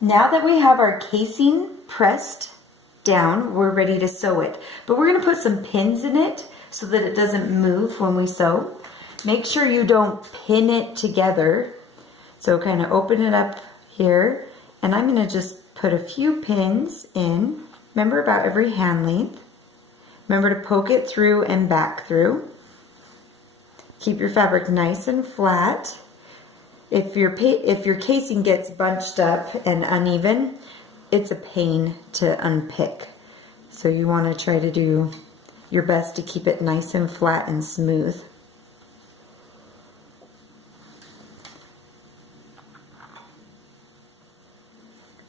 Now that we have our casing pressed down, we're ready to sew it. But we're going to put some pins in it so that it doesn't move when we sew. Make sure you don't pin it together. So kind of open it up here, and I'm going to just put a few pins in. Remember, about every hand length. Remember to poke it through and back through. Keep your fabric nice and flat. If your casing gets bunched up and uneven, it's a pain to unpick. So you want to try to do your best to keep it nice and flat and smooth.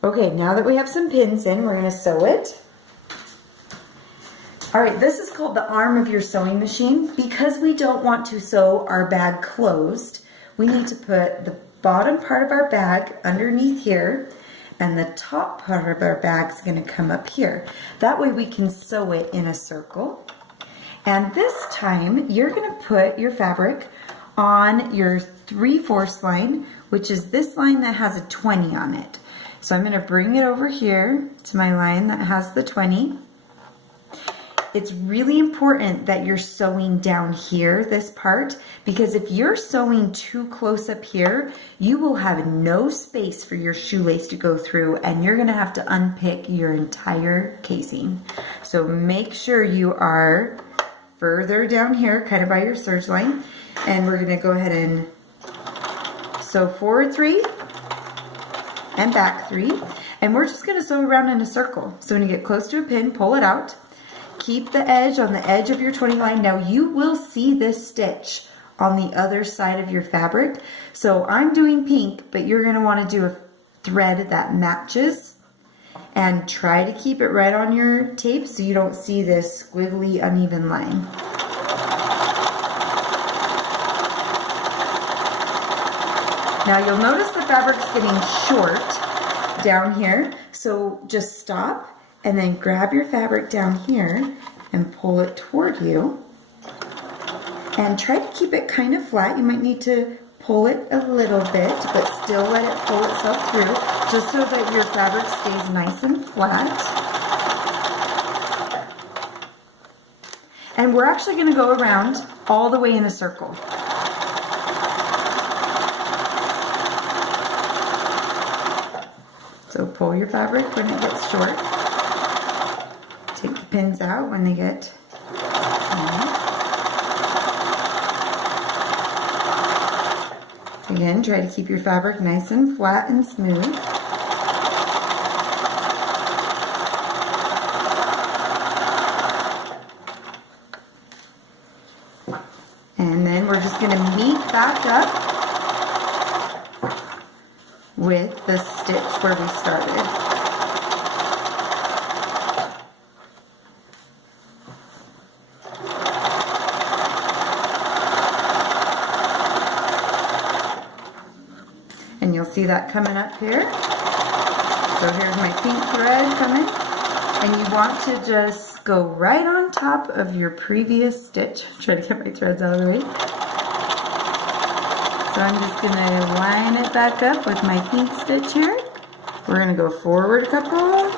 Okay, now that we have some pins in, we're going to sew it. All right, this is called the arm of your sewing machine. Because we don't want to sew our bag closed, we need to put the bottom part of our bag underneath here, and the top part of our bag is going to come up here. That way we can sew it in a circle. And this time, you're going to put your fabric on your 3/4 line, which is this line that has a 20 on it. So I'm going to bring it over here to my line that has the 20. It's really important that you're sewing down here, this part, because if you're sewing too close up here, you will have no space for your shoelace to go through, and you're going to have to unpick your entire casing. So make sure you are further down here, kind of by your serge line, and we're going to go ahead and sew forward 3 and back 3, and we're just going to sew around in a circle. So when you get close to a pin, pull it out. Keep the edge on the edge of your 20 line. Now you will see this stitch on the other side of your fabric. So I'm doing pink, but you're going to want to do a thread that matches, and try to keep it right on your tape so you don't see this squiggly uneven line. Now you'll notice the fabric's getting short down here, so just stop and then grab your fabric down here and pull it toward you. And try to keep it kind of flat. You might need to pull it a little bit, but still let it pull itself through, just so that your fabric stays nice and flat. And we're actually going to go around all the way in a circle. So pull your fabric when it gets short. Take the pins out when they get Again, try to keep your fabric nice and flat and smooth. And then we're just going to meet back up with the stitch where we started. And you'll see that coming up here. So here's my pink thread coming. And you want to just go right on top of your previous stitch. Try to get my threads out of the way. So I'm just going to line it back up with my pink stitch here. We're going to go forward a couple,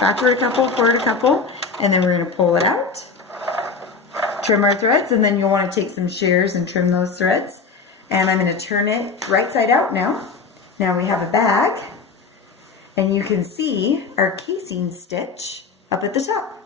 backward a couple, forward a couple, and then we're going to pull it out. Trim our threads, and then you'll want to take some shears and trim those threads. And I'm going to turn it right side out now. Now we have a bag, and you can see our casing stitch up at the top.